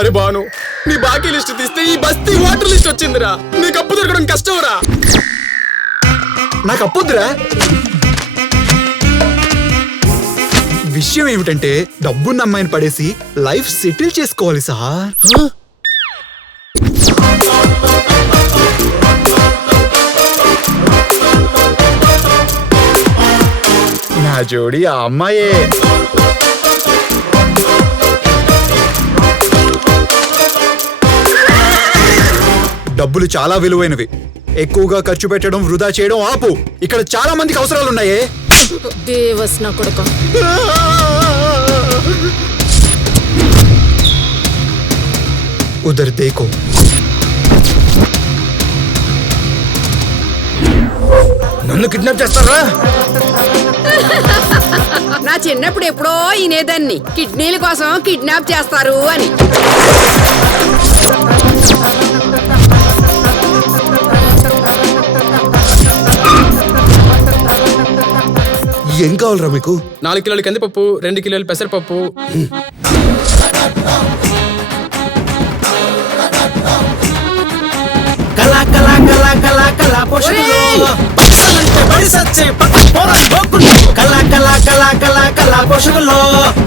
అరే బాను, నీ బాకీ లిస్ట్ తీస్తే ఈ బస్తీ వాటర్ లిస్ట్ వచ్చిందిరా. నీకు అప్పు దొరకడం కష్టంరా. నాకు అప్పొద్దురా. విషయం ఏమిటంటే డబ్బున్న అమ్మాయిని పడేసి లైఫ్ సెటిల్ చేసుకోవాలి సార్. నా జోడి ఆ అమ్మాయే. డబ్బులు చాలా విలువైనవి. ఎక్కువగా ఖర్చు పెట్టడం, వృధా చేయడం ఆపు. ఇక్కడ చాలా మందికి అవసరాలున్నాయే. దేవస్ నా కొడుక. ఉదర్ దేకో. నన్ను కిడ్నాప్ చేస్తారా? నా చిన్నప్పుడు ఎప్పుడో వినేదాన్ని కిడ్నీల కోసం కిడ్నాప్ చేస్తారు అని. ఏం కావాలరా మీకు? 4 కిలోల కందిపప్పు, 2 కిలోల పెసరపప్పు.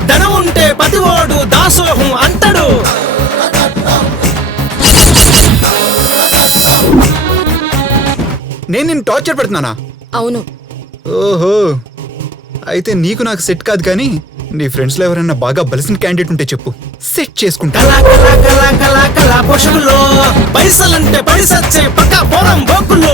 ధనం ఉంటే పతివోడు దాసోహం అంటాడు. నేను నిన్ను టార్చర్ పెడుతున్నానా? అవును. ఓహో, అయితే నీకు నాకు సెట్ కాదు, కానీ నీ ఫ్రెండ్స్ లో ఎవరైనా బాగా బలిసిన క్యాండిడేట్ ఉంటే చెప్పు, సెట్ చేసుకుంటా. పైసలంటే పడి సచ్చే పక్క పోరం బొక్కులు.